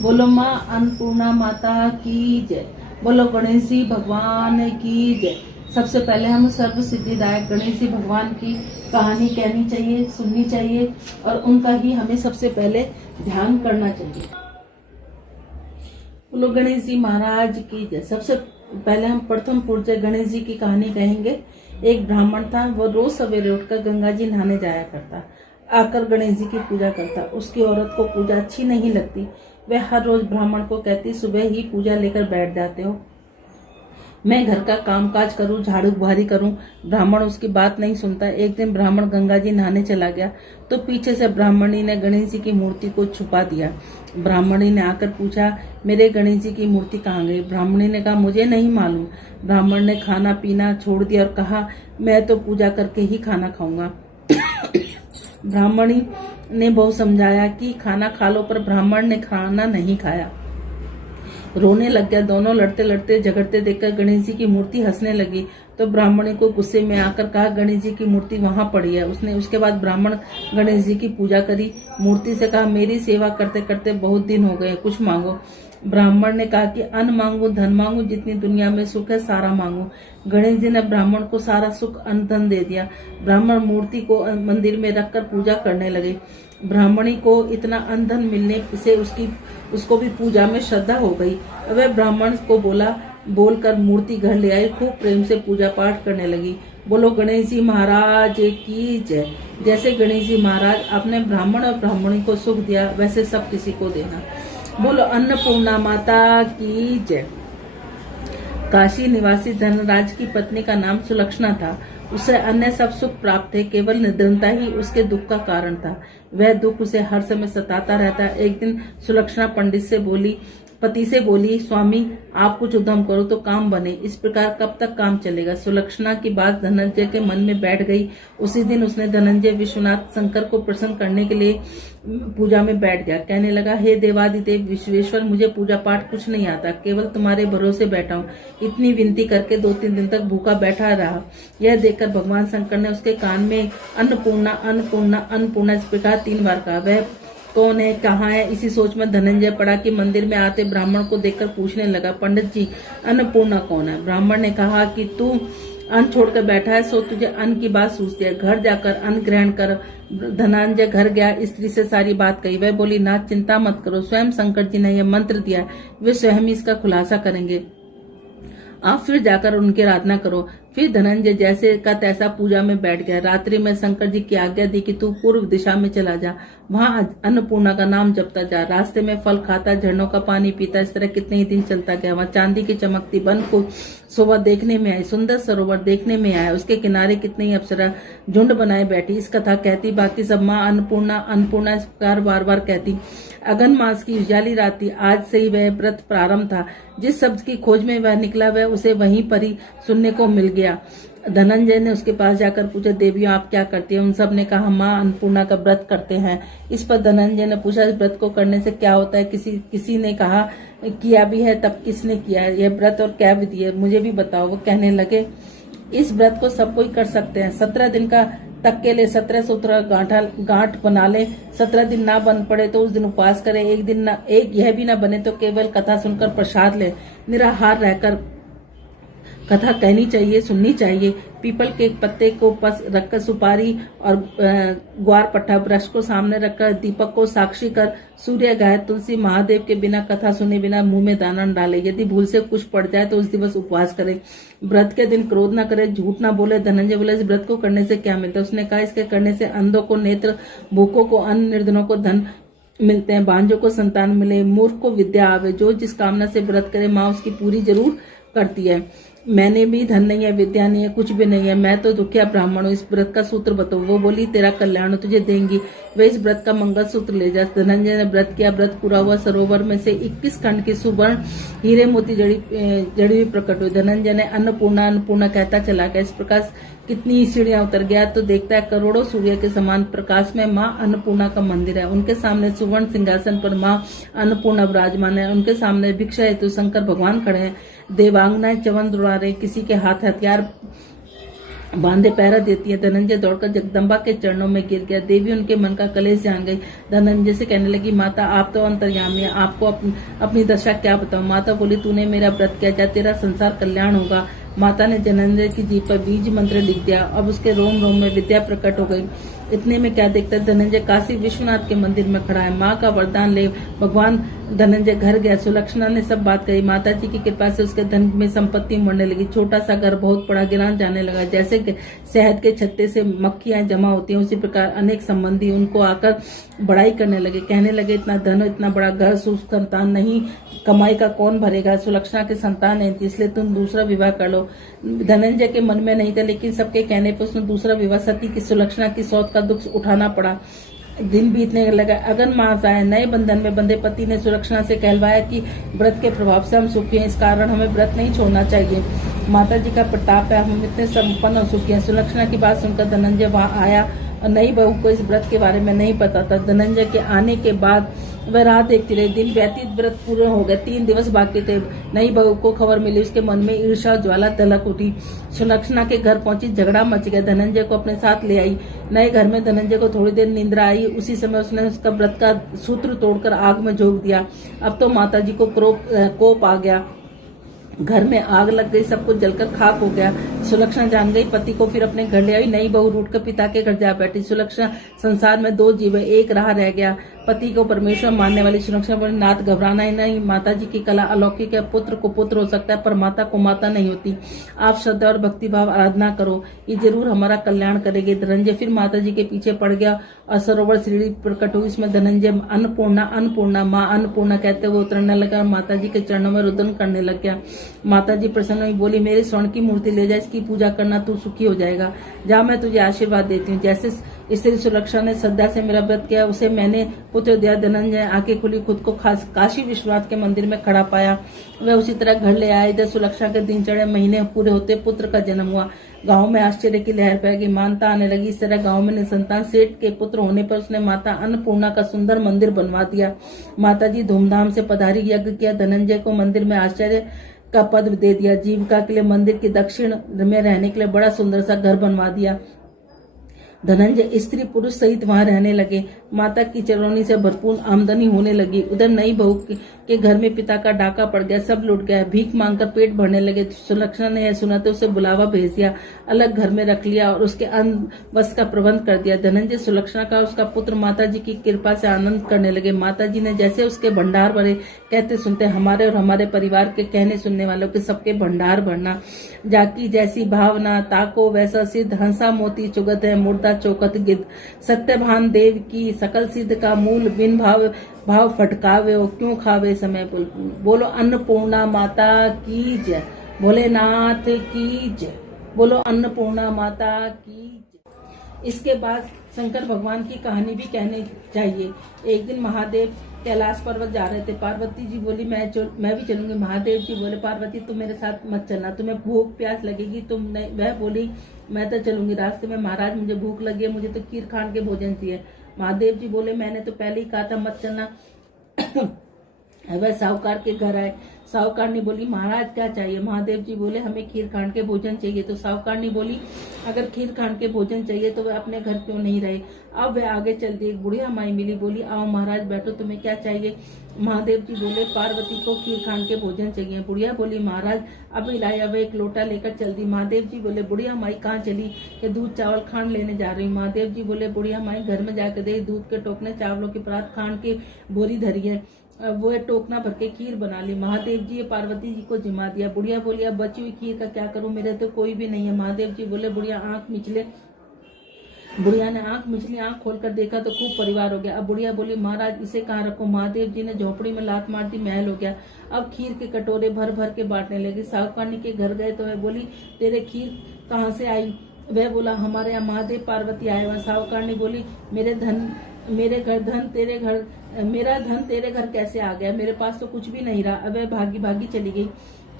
बोलो माँ अन्नपूर्णा माता की जय। बोलो गणेश जी भगवान की जय। सबसे पहले हम सर्व सिद्धिदायक गणेश जी भगवान की कहानी कहनी चाहिए, सुननी चाहिए और उनका ही हमें सबसे पहले ध्यान करना चाहिए। बोलो गणेश जी महाराज की जय। सबसे पहले हम प्रथम पूज्य गणेश जी की कहानी कहेंगे। एक ब्राह्मण था, वो रोज सवेरे उठकर गंगा जी नहाने जाया करता, आकर गणेश जी की पूजा करता। उसकी औरत को पूजा अच्छी नहीं लगती। वह हर रोज ब्राह्मण को कहती, सुबह ही पूजा लेकर बैठ जाते हो, मैं घर का कामकाज करूं, झाड़ू बुहारी करूं। ब्राह्मण उसकी बात नहीं सुनता। एक दिन ब्राह्मण गंगा जी नहाने चला गया तो पीछे से ब्राह्मणी ने गणेश जी की मूर्ति को छुपा दिया। ब्राह्मणी ने आकर पूछा, मेरे गणेश जी की मूर्ति कहाँ गई? ब्राह्मणी ने कहा, मुझे नहीं मालूम। ब्राह्मण ने खाना पीना छोड़ दिया और कहा, मैं तो पूजा करके ही खाना खाऊंगा। ब्राह्मणी ने बहुत समझाया कि खाना खा लो, पर ब्राह्मण ने खाना नहीं खाया, रोने लग गया। दोनों लड़ते लड़ते झगड़ते देखकर गणेश जी की मूर्ति हंसने लगी तो ब्राह्मणी को गुस्से में आकर कहा, गणेश जी की मूर्ति वहां पड़ी है। उसके बाद ब्राह्मण गणेश जी की पूजा करी। मूर्ति से कहा, मेरी सेवा करते करते बहुत दिन हो गए, कुछ मांगो। ब्राह्मण ने कहा कि अन्न मांगू, धन मांगू, जितनी दुनिया में सुख है सारा मांगू। गणेश जी ने ब्राह्मण को सारा सुख अन्न धन दे दिया। ब्राह्मण मूर्ति को मंदिर में रखकर पूजा करने लगे। ब्राह्मणी को इतना अन्न धन मिलने से उसको भी पूजा में श्रद्धा हो गई। वह ब्राह्मण को बोलकर मूर्ति घर ले आई, खूब प्रेम से पूजा पाठ करने लगी। बोलो गणेश जी महाराज की जय। जैसे गणेश जी महाराज आपने ब्राह्मण और ब्राह्मणी को सुख दिया, वैसे सब किसी को देना। बोलो अन्नपूर्णा माता की जय। काशी निवासी धनराज की पत्नी का नाम सुलक्षणा था। उसे अन्य सब सुख प्राप्त थे, केवल निधनता ही उसके दुख का कारण था। वह दुख उसे हर समय सताता रहता। एक दिन सुलक्षणा पति से बोली, स्वामी आप कुछ उद्यम करो तो काम बने, इस प्रकार कब तक काम चलेगा? सुलक्षणा की बात धनंजय के मन में बैठ गई। उसी दिन उसने धनंजय विश्वनाथ शंकर को प्रसन्न करने के लिए पूजा में बैठ गया। कहने लगा, हे देवादिदेव विश्वेश्वर, मुझे पूजा पाठ कुछ नहीं आता, केवल तुम्हारे भरोसे बैठा हूँ। इतनी विनती करके 2-3 दिन तक भूखा बैठा रहा। यह देखकर भगवान शंकर ने उसके कान में अन्नपूर्णा अन्नपूर्णा अन्नपूर्णा इस प्रकार 3 बार कहा। वह कौन है, कहाँ है? इसी सोच में धनंजय पड़ा कि मंदिर में आते ब्राह्मण को देखकर पूछने लगा, पंडित जी अन्नपूर्णा कौन है? ब्राह्मण ने कहा कि तू अन्न छोड़कर बैठा है, सो तुझे अन्न की बात सूझती है, घर जाकर अन्न ग्रहण कर। धनंजय घर गया, स्त्री से सारी बात कही। वह बोली, ना चिंता मत करो, स्वयं शंकर जी ने यह मंत्र दिया, वे स्वयं ही इसका खुलासा करेंगे, आप फिर जाकर उनकी आराधना करो। फिर धनंजय जैसे का तैसा पूजा में बैठ गया। रात्रि में शंकर जी की आज्ञा दी कि तू पूर्व दिशा में चला जा, वहां अन्नपूर्णा का नाम जपता जा। रास्ते में फल खाता, झरनों का पानी पीता, इस तरह कितने ही दिन चलता गया। वहां चांदी की चमकती वन को शोभा देखने में आई, सुंदर सरोवर देखने में आया, उसके किनारे कितनी ही अप्सरा झुंड बनाए बैठी। इस कथा कहती, बाकी सब माँ अन्नपूर्णा अन्नपूर्णा इस प्रकार बार बार कहती। अगन मास की उजाली रात थी। आज से ही वह व्रत प्रारंभ था। जिस शब्द की खोज में वह निकला, वह उसे वहीं पर ही सुनने को मिल गया। धनंजय ने उसके पास जाकर पूछा, देवियों आप क्या करती हैं? उन सब ने कहा, माँ अन्नपूर्णा का व्रत करते हैं। इस पर धनंजय ने पूछा, इस व्रत को करने से क्या होता है? किसी ने कहा, किया भी है, तब किसने किया है? यह व्रत और क्या विधि है, मुझे भी बताओ। वो कहने लगे, इस व्रत को सब कोई कर सकते हैं। 17 दिन का तक के लिए 17 सूत्र गांठ बना ले। 17 दिन ना बन पड़े तो उस दिन उपवास करे। एक यह भी ना बने तो केवल कथा सुनकर प्रसाद ले। निराहार रहकर कथा कहनी चाहिए, सुननी चाहिए। पीपल के पत्ते को रखकर सुपारी और ग्वार पट्टा वृक्ष को सामने रखकर दीपक को साक्षी कर सूर्य गाय तुलसी महादेव के बिना कथा सुने बिना मुंह में दाना न डाले। यदि भूल से कुछ पड़ जाए तो उस दिवस उपवास करे। व्रत के दिन क्रोध न करे, झूठ न बोले। धनंजय बोले, इस व्रत को करने से क्या मिलता है? उसने कहा, इसके करने से अंधों को नेत्र, भूखों को अन्न, निर्धनों को धन मिलते हैं, बांझों को संतान मिले, मूर्ख को विद्या आवे। जो जिस कामना से व्रत करे माँ उसकी पूरी जरूर करती है। मैंने भी धन नहीं है, विद्या नहीं है, कुछ भी नहीं है, मैं तो दुखिया ब्राह्मण हूँ, इस व्रत का सूत्र बताओ। वो बोली, तेरा कल्याण तुझे देंगी, वे इस व्रत का मंगल सूत्र ले जा। धनंजय ने व्रत किया। व्रत पूरा हुआ। सरोवर में से 21 खंड की सुवर्ण हीरे मोती जड़ी हुई प्रकट हुई। धनंजय ने अन्नपूर्णा अन्नपूर्णा कहता चला गया। इस प्रकार कितनी सीढ़ियां उतर गया तो देखता है करोड़ों सूर्य के समान प्रकाश में माँ अन्नपूर्णा का मंदिर है। उनके सामने सुवर्ण सिंहासन पर माँ अन्नपूर्णा विराजमान है। उनके सामने भिक्षा हेतु शंकर भगवान खड़े हैं। देवांगनाएं च्यवन दुड़ा रहे, किसी के हाथ हथियार बांधे पहरा देती है। धनंजय दौड़कर जगदम्बा के चरणों में गिर गया। देवी उनके मन का कलेश जान गई। धनंजय से कहने लगी, माता आप तो अंतर्यामी है, आपको अपनी दशा क्या बताऊं। माता बोली, तूने मेरा व्रत किया, जा तेरा संसार कल्याण होगा। माता ने धनंजय की जीभ पर बीज मंत्र लिख दिया। अब उसके रोम रोम में विद्या प्रकट हो गई। इतने में क्या देखता है, धनंजय काशी विश्वनाथ के मंदिर में खड़ा है। माँ का वरदान ले भगवान धनंजय घर गया। सुलक्षणा ने सब बात कही। माता जी की कृपा से उसके धन में संपत्ति बढ़ने लगी। छोटा सा घर बहुत बड़ा गिरान जाने लगा। जैसे शहद के छत्ते से मक्खियां जमा होती हैं, उसी प्रकार अनेक संबंधी उनको आकर बड़ाई करने लगे। कहने लगे, इतना धन, इतना बड़ा घर, सुख संतान नहीं, कमाई का कौन भरेगा। सुलक्षणा के संतान नहीं थी, इसलिए तुम दूसरा विवाह कर लो। धनंजय के मन में नहीं था, लेकिन सबके कहने पर उसने दूसरा विवाह सती की सुलक्षणा की सौत का दुख उठाना पड़ा। दिन बीतने लगा। अगन मास आए। नए बंधन में बंधे पति ने सुलक्षणा से कहलवाया कि व्रत के प्रभाव से हम सुखी हैं, इस कारण हमें व्रत नहीं छोड़ना चाहिए। माता जी का प्रताप है, हम इतने संपन्न और सुखी हैं। सुलक्षणा की बात सुनकर धनंजय वहां आया और नई बहू को इस व्रत के बारे में नहीं पता था। धनंजय के आने के बाद वह राह देखती रही। दिन व्यतीत, व्रत पूरे हो गए। 3 दिवस बाकी थे। नई बहू को खबर मिली, उसके मन में ईर्ष्या ज्वाला तलक उठी। सुलक्षणा के घर पहुंची, झगड़ा मच गया। धनंजय को अपने साथ ले आई। नए घर में धनंजय को थोड़ी देर निंद्रा आई। उसी समय उसने उसका व्रत का सूत्र तोड़कर आग में झोंक दिया। अब तो माता जी को कोप आ गया। घर में आग लग गई, सब कुछ जलकर खाक हो गया। सुलक्षणा जान गई, पति को फिर अपने घर ले आई। नई बहू रूठकर पिता के घर जा बैठी। सुलक्षणा, संसार में 2 जीव है, एक राह रह गया। पति को परमेश्वर मानने वाली सुलक्षणा बोली, नाथ घबराना ही नहीं, माता जी की कला अलौकिक है। पुत्र को पुत्र हो सकता है, पर माता को माता नहीं होती। आप श्रद्धा और भक्ति भाव आराधना करो, ये जरूर हमारा कल्याण करेगी। धनंजय फिर माता जी के पीछे पड़ गया और सरोवर सीढ़ी प्रकट हुई। इसमें धनंजय अन्नपूर्णा अन्नपूर्णा माँ अन्नपूर्णा कहते हुए उतरने लगा और माता जी के चरणों में रुदन करने लग गया। माता जी प्रसन्न हुई, बोली, मेरी स्वर्ण की मूर्ति ले जा, इसकी पूजा करना, तू सुखी हो जाएगा। जा, मैं तुझे आशीर्वाद देती हूँ। जैसे स्त्री सुलक्षणा ने श्रद्धा से मेरा व्रत किया, उसे मैंने पुत्र दिया। धनंजय आंखें खुली, खुद को काशी विश्वनाथ के मंदिर में खड़ा पाया। वह उसी तरह घर ले आया। इधर सुलक्षणा के दिनचर्या महीने पूरे होते पुत्र का जन्म हुआ। गांव में आश्चर्य की लहर फैल गई, मानता आने लगी। इस तरह गांव में निसंतान सेठ के पुत्र होने पर उसने माता अन्नपूर्णा का सुंदर मंदिर बनवा दिया। माता जी धूमधाम से पधारी, यज्ञ किया। धनंजय को मंदिर में आश्चर्य का पद दे दिया। जीविका के लिए मंदिर की दक्षिण में रहने के लिए बड़ा सुंदर सा घर बनवा दिया। धनंजय स्त्री पुरुष सहित वहां रहने लगे। माता की चरौनी से भरपूर आमदनी होने लगी। उधर नई बहू के घर में पिता का डाका पड़ गया, सब लुट गया। भीख मांगकर पेट भरने लगे। सुलक्षणा ने यह सुना तो उसे बुलावा भेज दिया, अलग घर में रख लिया और उसके अन्न वस्त्र का प्रबंध कर दिया। धनंजय सुलक्षणा का उसका पुत्र माता जी की कृपा से आनंद करने लगे। माता जी ने जैसे उसके भंडार भरे, कहते सुनते हमारे और हमारे परिवार के कहने सुनने वालों के सबके भंडार भरना। जाकी जैसी भावना ताको वैसा सिद्ध, हंसा मोती चुगत है मुर्दा चौकत गिद्ध। सत्यभान देव की सकल सिद्ध का मूल, बिन भाव फटकावे हो क्यों खावे समय बुलबुल। बोलो अन्नपूर्णा माता की जय, भोलेनाथ की जय, बोलो अन्नपूर्णा माता की जय। इसके बाद शंकर भगवान की कहानी भी कहनी चाहिए। एक दिन महादेव कैलाश पर्वत जा रहे थे। पार्वती जी बोली, मैं भी चलूंगी। महादेव जी बोले, पार्वती तुम मेरे साथ मत चलना, तुम्हें भूख प्यास लगेगी, तुम नहीं। वह बोली, मैं तो चलूंगी। रास्ते में, महाराज मुझे भूख लगी है, मुझे तो खीर खान के भोजन चाहिए। महादेव जी बोले, मैंने तो पहले ही कहा था मत चलना। वह साहूकार के घर आए। साहूकारनी बोली, महाराज क्या चाहिए। महादेव जी बोले, हमें खीर खान के भोजन चाहिए। तो साहूकारनी बोली, अगर खीर खान के भोजन चाहिए तो वह अपने घर क्यों नहीं रहे। अब वह आगे चल दी। एक बुढ़िया माई मिली, बोली, आओ महाराज बैठो, तुम्हें क्या चाहिए। महादेव जी बोले, पार्वती को खीर खान के भोजन चाहिए। बुढ़िया बोली, महाराज अभी लाया। वह एक लोटा लेकर चल दी। महादेव जी बोले, बुढ़िया माई कहाँ चली। कि दूध चावल खांड लेने जा रही। महादेव जी बोले, बुढ़िया माई घर में जाकर दे, दूध के टोकने चावलों के परात खांड की बोरी धरी है, वो टोकना भर के खीर बना ली। महादेव जी पार्वती जी को जिमा दिया। बुढ़िया बोली, अब बची हुई खीर का क्या करूं, मेरे तो कोई भी नहीं है। महादेव जी बोले, बुढ़िया आंख मिचले। बुढ़िया ने आंख मिचली, आंख खोलकर देखा तो खूब परिवार हो गया। अब बुढ़िया बोली, महाराज इसे कहाँ रखो। महादेव जी ने झोपड़ी में लात मार दी, महल हो गया। अब खीर के कटोरे भर भर के बांटने लगे। साहूकारनी के घर गए तो वह बोली, तेरे खीर कहाँ से आई। वह बोला, हमारे यहाँ महादेव पार्वती आए हुए। साहूकारनी बोली, मेरा धन तेरे घर कैसे आ गया, मेरे पास तो कुछ भी नहीं रहा। अब वह भागी भागी चली गई।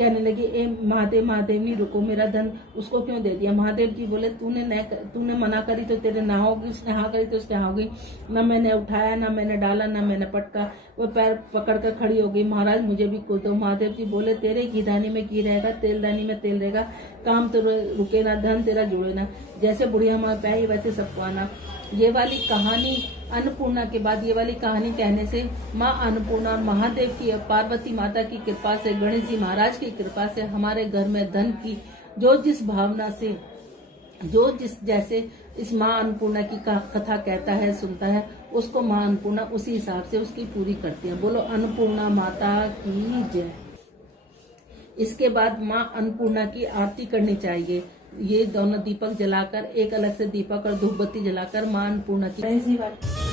कहने लगी, ए महादेव महादेवनी रुको, मेरा धन उसको क्यों दे दिया। महादेव जी बोले, तूने मना करी तो तेरे ना होगी, उसने हाँ करी तो उसके हाँ होगी। न मैंने उठाया, न मैंने डाला, न मैंने पटका, वो पैर पकड़ कर खड़ी हो गई। महाराज मुझे भी कूद दो। महादेव जी बोले, तेरे घीदानी में घी रहेगा, तेलदानी में तेल रहेगा, काम तो रुके ना, धन तेरा जुड़े ना, जैसे बुढ़िया माँ पे आई वैसे सबको आना। ये वाली कहानी अन्नपूर्णा के बाद ये वाली कहानी कहने से माँ अन्नपूर्णा और महादेव की, पार्वती माता की कृपा से, गणेश जी महाराज की कृपा से हमारे घर में धन की जो जिस भावना से, जो जिस जैसे इस माँ अन्नपूर्णा की कथा कहता है, सुनता है, उसको माँ अन्नपूर्णा उसी हिसाब से उसकी पूरी करती है। बोलो अन्नपूर्णा माता की जय। इसके बाद माँ अन्नपूर्णा की आरती करनी चाहिए। ये दोनों दीपक जलाकर, एक अलग से दीपक और धूपबत्ती जलाकर माँ अन्नपूर्णा की